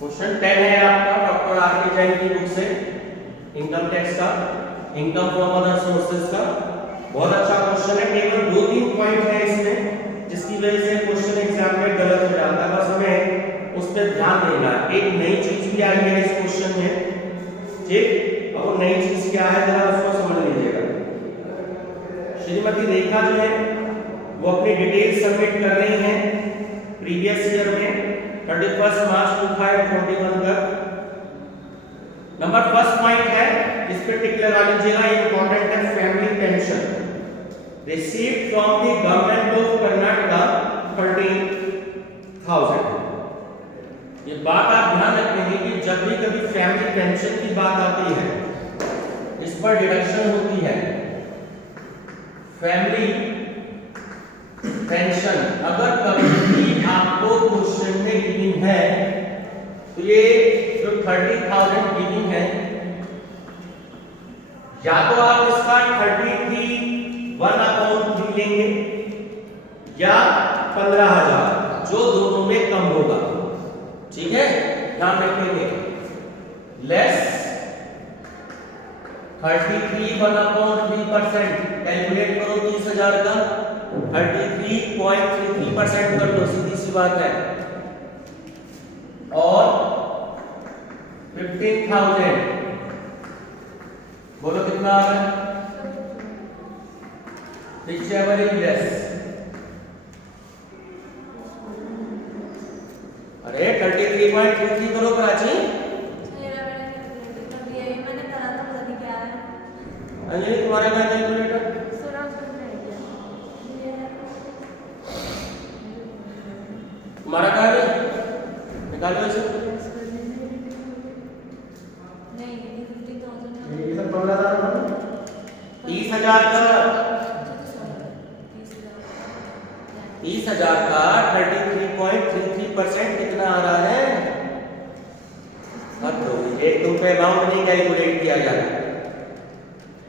Question 10 है आपका doctor R के जैन की बुक से, इनकम टैक्स का, इनकम फ्रॉम अदर सोर्सेज का। बहुत अच्छा क्वेश्चन है, केवल 2-3 पॉइंट है इसमें जिसकी वजह से क्वेश्चन एग्जाम में गलत हो जाता है, बस हमें उस पर ध्यान देना। एक नई चीज भी आई है इस क्वेश्चन में, ठीक, अब वो नई चीज क्या है जरा उसको समझ लीजिएगा। श्रीमती रेखा जो है वो अपनी डिटेल सबमिट कर रही हैं प्रीवियस ईयर में 31 मार्च 2021 तक। नंबर फर्स्ट पॉइंट है, इस पे टिक लगा लीजिएगा, इंपॉर्टेंट है, family pension received from the government of Karnataka 13,000। ये बात आप ध्यान रखेंगे कि जब भी कभी फैमिली पेंशन की बात आती है इस पर डिडक्शन होती है। फैमिली पेंशन अगर कभी आपको क्वेश्चन में गिवन है तो ये जो 30,000 गिवन है, या तो आप इसका 33 लेंगे या 15,000, जो दोनों में कम होगा, ठीक है, ध्यान रखेंगे। लेस 33 1/3% कैलकुलेट करो 30,000 का 33.33% कर दो, सीधी सी बात है। और 15,000 बोलो कितना आ रहा है? लेस, अरे 33.33 करो प्राची। अंजलि तुम्हारा क्या कैलकुलेटर? तुम्हारा क्या है? निकालो इसे। नहीं 50,000 ये सब 15,000 30,000 का 30,000 का 33.33% कितना आ रहा है? अब तो एक तुम पे अमाउंट नहीं कैलकुलेट किया जा रहा।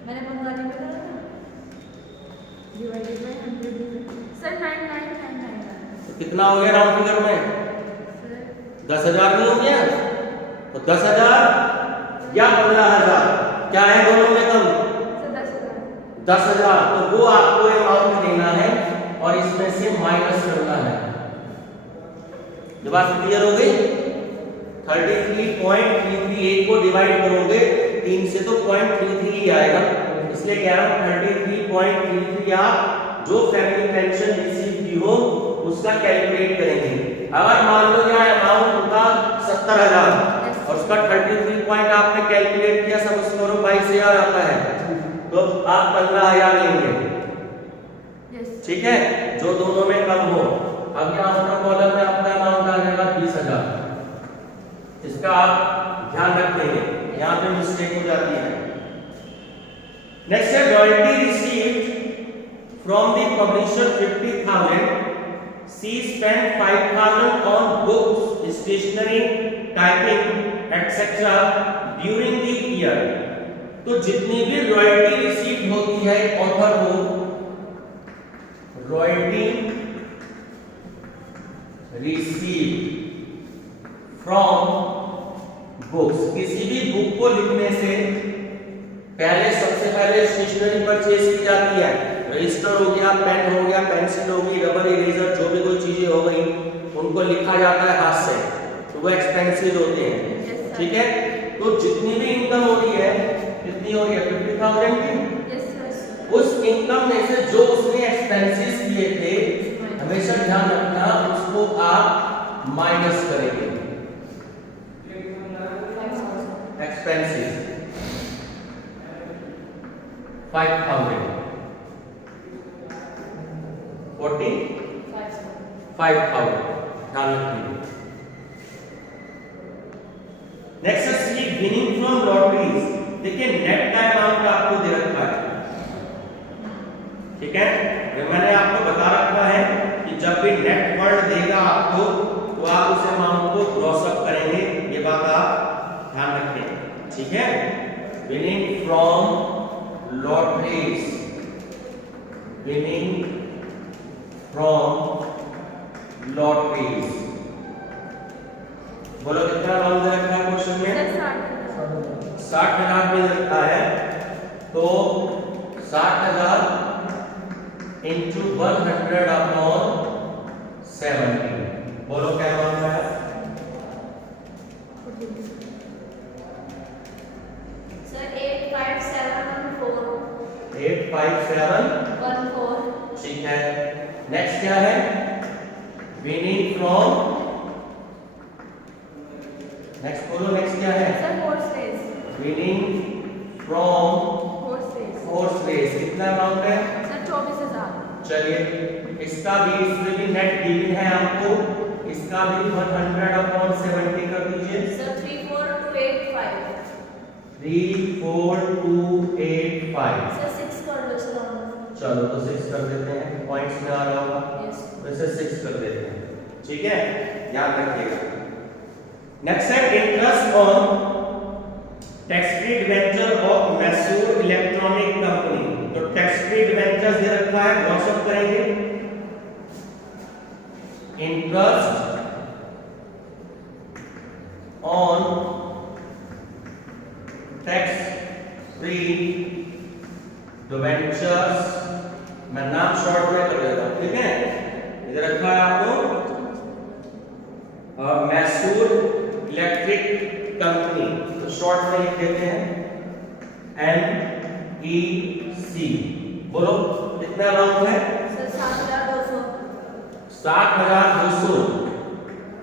मैंने बंगाली में करा था, डिवाइडेड बाय 100 सर 9999। तो कितना हो गया राउंड फिगर में? 10,000 नहीं हो गया? तो 10,000 या 15,000 क्या है दोनों में कम? 10,000। तो वो आपको अमाउंट देना है और इसमें से माइनस करना है। जब बात क्लियर हो गई, 33.33 को डिवाइड करोगे 3 से तो 0.33 ही आएगा, इसलिए कह रहा हूं 33.33 आप जो फैमिली पेंशन रिसीव की हो उसका कैलकुलेट करेंगे। अगर मान लो यह अमाउंट होता 70,000 और उसका 33 पॉइंट आपने कैलकुलेट किया, सब उसको 22,000 आता है, तो आप 15,000 लेंगे, ठीक है, जो दोनों में कम हो। अब यहाँ ऊपर कॉलम में आपका अमाउंट आ जाएगा 20,000, इसका आप ध्यान रखेंगे, यहाँ पे मिस्टेक हो जाती है। नेक्स्ट है royalty received from the publisher 50,000, she spent 5,000 on books, stationery, typing, etc. during the year। तो जितनी भी रॉयल्टी रिसीव होती है ऑथर को, रॉयल्टी रिसीव फ्रॉम बुक्स, किसी भी बुक को लिखने से पहले सबसे पहले स्टेशनरी परचेज की जाती है। रजिस्टर हो गया, पेन हो गया, पेंसिल होगी, रबर इरेजर, जो भी कोई चीजें हो गई, उनको लिखा जाता है हाथ से, तो वो एक्सपेंसिव होते हैं, ठीक है। तो जितनी भी इनकम हो रही है, कितनी हो रही है? 50,000 की। उस इनकम में से जो उसने एक्सपेंसेस किए थे, हमेशा ध्यान रखना, उसको आप माइनस करेंगे। एक्सपेंसेस 5,000 45,000 ध्यान रखिए। नेक्स्ट है सी विनिंग फ्रॉम लॉटरीज। देखिए नेट का अमाउंट आपको दे रखा है, ठीक है, ये मैंने आपको बता रखा है कि जब भी नेट वर्ड देगा आपको तो आप उस अमाउंट को ग्रॉस अप करेंगे, ये बात आप ध्यान रखें, ठीक है। Winning from lotteries, winning from lotteries बोलो कितना अमाउंट दे रखा है क्वेश्चन में? सर 60,000 में रखा है, तो 60,000 इंटू 100 अपॉन 70। बोलो क्या अमाउंट है? सर 85714 85714। ठीक है, नेक्स्ट क्या है? विनिंग फ्रॉम, नेक्स्ट बोलो, नेक्स्ट क्या है? Sir horse race winning from horse race horse race. कितना अमाउंट है? सर 24,000 चलिए इसका भी, इसमें भी नेट गिवन है आपको, इसका भी 100 अपॉन 70 कर दीजिए। सर 34285 34285। सर 6 कर लो सर चलो तो 6 कर देते हैं, पॉइंट्स में आ रहा होगा, यस वैसे 6 कर देते हैं। ठीक है, याद रखिएगा। नेक्स्ट है interest on tax free debenture of Mysore electronic company. तो टैक्स फ्री डिबेंचर्स दे रखा है, क्रॉस अप करेंगे। Interest on tax free debentures, मैं नाम शॉर्ट में कर देता हूं, ठीक है। इधर रखा है आपको मैसूर इलेक्ट्रिक कंपनी, तो शॉर्ट में लिख देते हैं MEC। बोलो कितना अमाउंट है? सर 7200 7,200।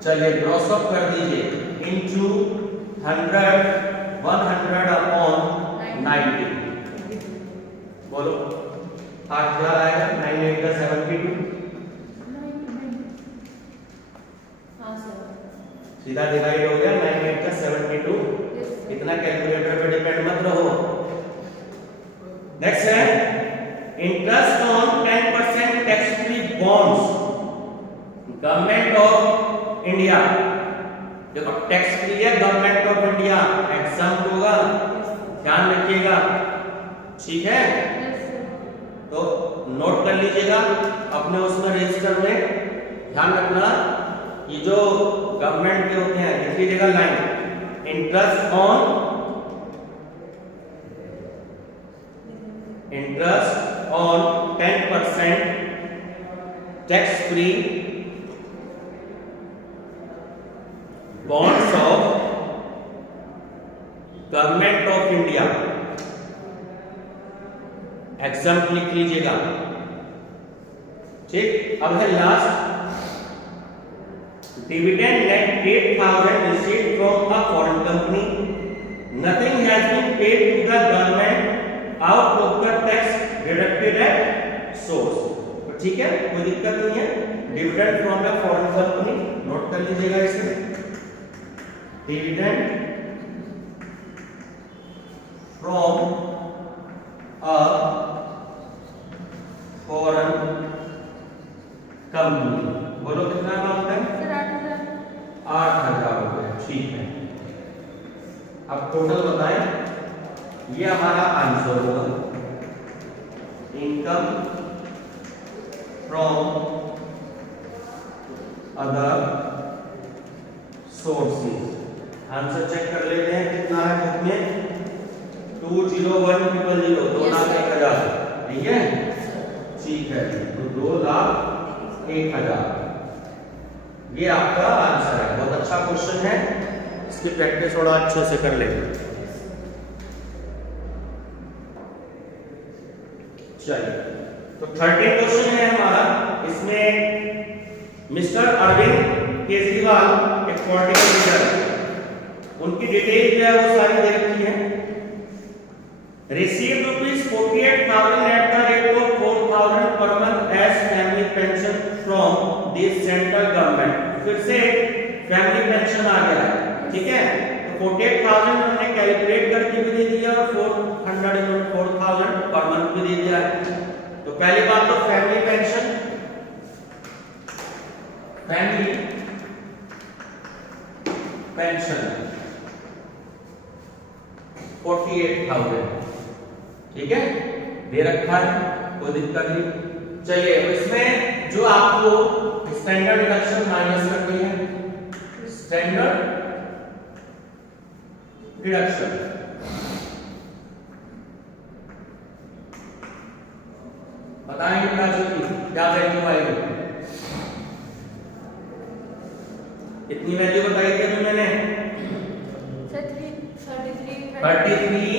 चलिए क्रॉस अप कर दीजिए, इनटू 100 अपॉन 90। बोलो 8,000 आएगा, 9 8 का 72। हां सर सीधा डिवाइड हो गया, 9 8 का 72। इतना कैलकुलेटर पे डिपेंड मत रहो। नेक्स्ट है interest on 10% tax free bonds government of India. देखो टैक्स फ्री है गवर्नमेंट ऑफ इंडिया, एग्जाम होगा, ध्यान रखिएगा, ठीक है। तो नोट कर लीजिएगा अपने उसमें रजिस्टर में, ध्यान रखना ये जो गवर्नमेंट के होते हैं लिख लीजिएगा line, interest on 10% tax free bonds of government of India, exam लिख लीजिएगा, ठीक। अब है last, dividend net 8,000 received from a foreign company, nothing has been paid to the government out of the tax deducted at source। तो ठीक है, कोई दिक्कत नहीं है। Dividend from a foreign company, note कर लीजिएगा इसे, dividend from a foreign company. बोलो कितना अमाउंट है? सर 8,000 रुपए, ठीक है। अब टोटल बताएं, ये हमारा आंसर होगा, income from other sources. Answer check कर लेते हैं कितना है बुक में, 201,000, 2,01,000, ठीक है, ठीक है। तो 2,01,000 ये आपका आंसर है। बहुत अच्छा क्वेश्चन है, इसकी प्रैक्टिस थोड़ा अच्छे से कर लेंगे। चलिए तो 13 क्वेश्चन है हमारा, इसमें मिस्टर अरविंद केजरीवाल एक पॉलिटिकल लीडर, उनकी डिटेल जो है वो सारी दे रखी है। Receive ₹48,000 at the rate of 4,000 per month as family pension from the central government. फिर से फैमिली पेंशन आ गया है, ठीक है। तो 48,000 उन्होंने कैलकुलेट करके भी दे दिया और 4,000 पर मंथ भी दे दिया है। तो पहली बात तो फैमिली पेंशन, फैमिली पेंशन 48,000, ठीक है, दे रखा है, कोई दिक्कत नहीं। चलिए इसमें जो आपको स्टैंडर्ड डिडक्शन माइनस करनी है, स्टैंडर्ड डिडक्शन। बताएंगे क्या वैल्यू आएगी? कितनी वैल्यू बताई थी अभी मैंने? 33 33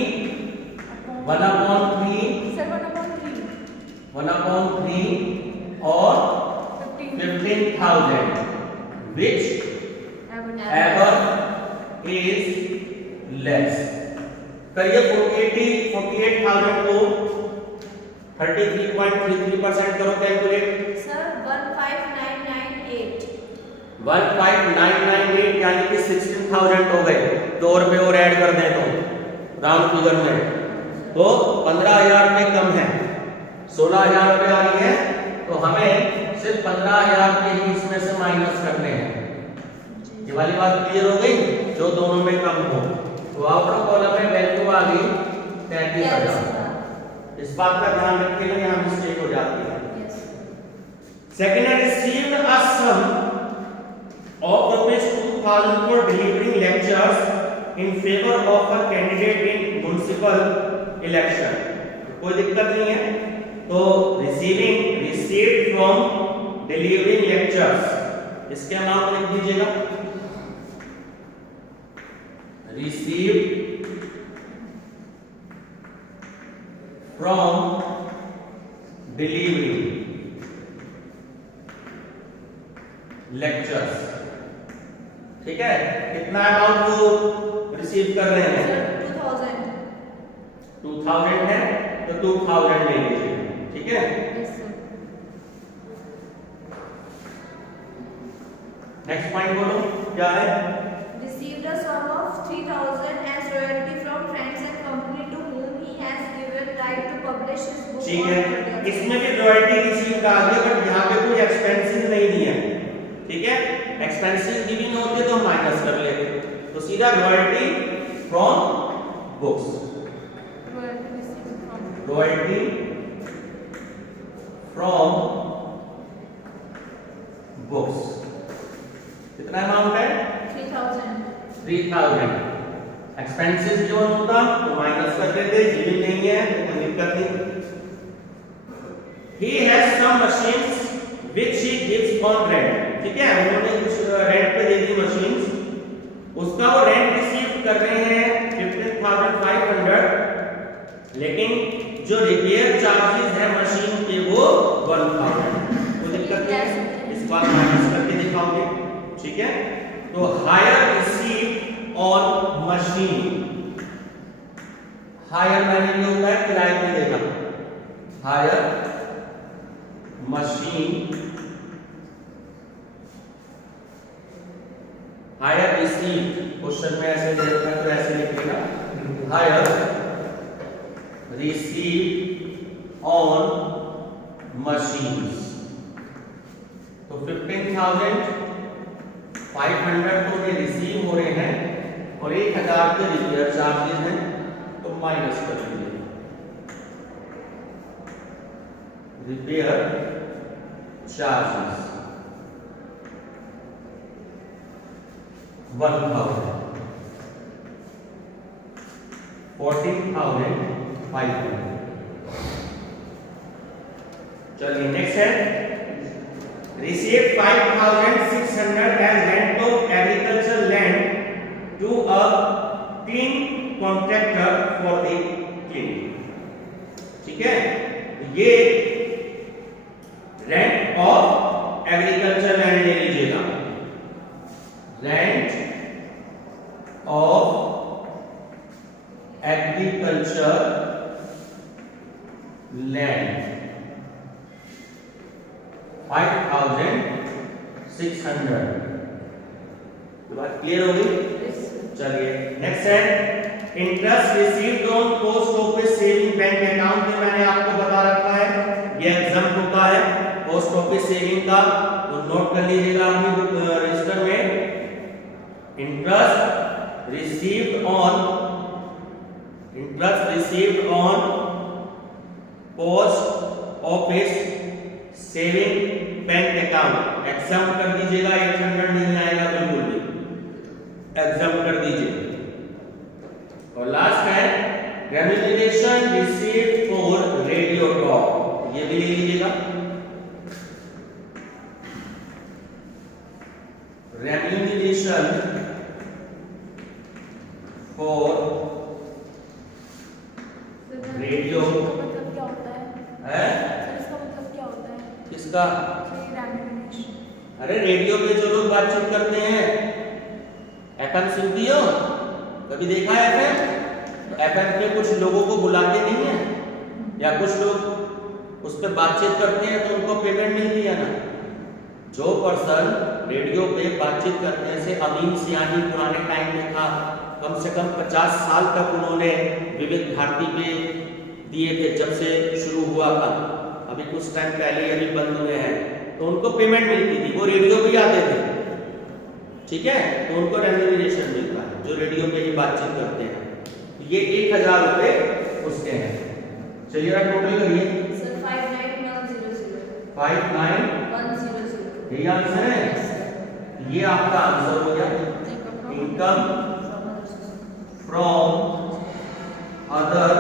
1/3 और 15,000 which ever is less। करिए 48,000 को 33.33% करो कैलकुलेट। सर 15998 15998 यानी कि 16,000 हो गए। 2 रुपए और ऐड कर दें तो राउंड फिगर में तो 15,000 रुपए कम है, 16,000 रुपए आ रही है, तो हमें सिर्फ 15,000 के ही इसमें से माइनस करने हैं। ये वाली बात क्लियर हो गई? जो दोनों में कम हो तो आउटर कॉलम में वैल्यू आ गई 33,000। इस बात का ध्यान रखिएगा, यहाँ मिस्टेक हो जाती है। सेकंड है received a sum of ₹2,000 for delivering lectures in favor of a candidate in municipal election। कोई दिक्कत नहीं है, तो received from delivering lectures इसके अमाउंट लिख दीजिएगा। received from delivering lectures, ठीक है? कितना अमाउंट वो रिसीव कर रहे हैं? 2000 है तो 2000 ले लीजिए, ठीक है? नेक्स्ट पॉइंट बोलो क्या है? Received a sum of 3,000 as royalty from friends and company to whom he has given right to publish his book। ठीक है, इसमें भी रॉयल्टी रिसीव आ गया, बट यहाँ पे कोई एक्सपेंसेस नहीं दिया, ठीक है? एक्सपेंसेस गिविंग होते तो माइनस कर लेते, तो सीधा royalty from books. Royalty from books कितना अमाउंट है? 3,000। एक्सपेंसेस जो होता तो माइनस कर देते, गिविंग नहीं है तो कोई दिक्कत नहीं। He has some machines which he gives on rent, ठीक है? उन्होंने कुछ रेंट पे दे दी मशीन्स, उसका वो रेंट रिसीव कर रहे हैं 15,500, लेकिन जो रिपेयर चार्जेस है मशीन के वो 1,000। कोई दिक्कत नहीं, इस बार माइनस करके दिखाओगे, ठीक है? तो hire receive on machine, hire मैंने ये होता है किराए पे देना, hire machine, hire receive question में ऐसे दे रखा है तो ऐसे लिखिएगा, हायर रिसीव ऑन मशीन्स। तो 15,500 तो ये रिसीव हो रहे हैं और 1,000 के रिपेयर चार्जेस हैं, तो माइनस कर दीजिए। Repair charges 1,000, 14,500। चलिए नेक्स्ट है receive 5,600 as rent of agriculture land to a clean contractor for the cleaning, ठीक है? ये रेंट ऑफ एग्रीकल्चर लैंड ले लीजिएगा, रेंट ऑफ एग्रीकल्चर लैंड 5,600। बात क्लियर हो गई? चलिए नेक्स्ट है interest received on post office saving bank account में मैंने आपको बता रखा है ये एग्जाम होता है पोस्ट ऑफिस सेविंग का, तो नोट कर लीजिएगा अपनी रजिस्टर में। Interest received on post office saving bank account exam कर दीजिएगा, 800 नहीं आएगा बिल्कुल भी, एग्जाम कर दीजिए। रेडिएशन फॉर रेडियो मतलब क्या होता है? है सर इसका मतलब क्या होता है? किसका? रेडिएशन। अरे रेडियो पे जो लोग बातचीत करते हैं, एफएम सुनती हो? कभी देखा है एफएम? तो एफएम पे कुछ लोगों को बुलाते नहीं है, या कुछ लोग उस पर बातचीत करते हैं तो उनको पेमेंट मिलती है ना। जो पर्सन रेडियो पे बातचीत करते हैं, से अमीन सियानी पुराने टाइम में था, कम से कम 50 साल तक उन्होंने विविध भारती पे दिए थे जब से शुरू हुआ था। अभी कुछ टाइम पहले अभी बंद हुए हैं, तो उनको पेमेंट मिलती थी, वो रेडियो पे ही आते थे, ठीक है, तो उनको रेम्यूनरेशन मिलता है जो रेडियो पे ही बातचीत करते हैं। ये 1000 रुपए उसके हैं। चलिए आप टोटल करिए। सर 59100 59100 यही आंसर है। ये आपका आंसर हो गया, इनकम फ्रॉम अदर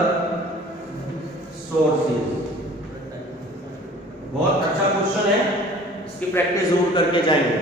सोर्सेज। बहुत अच्छा क्वेश्चन है, इसकी प्रैक्टिस जरूर करके जाएंगे।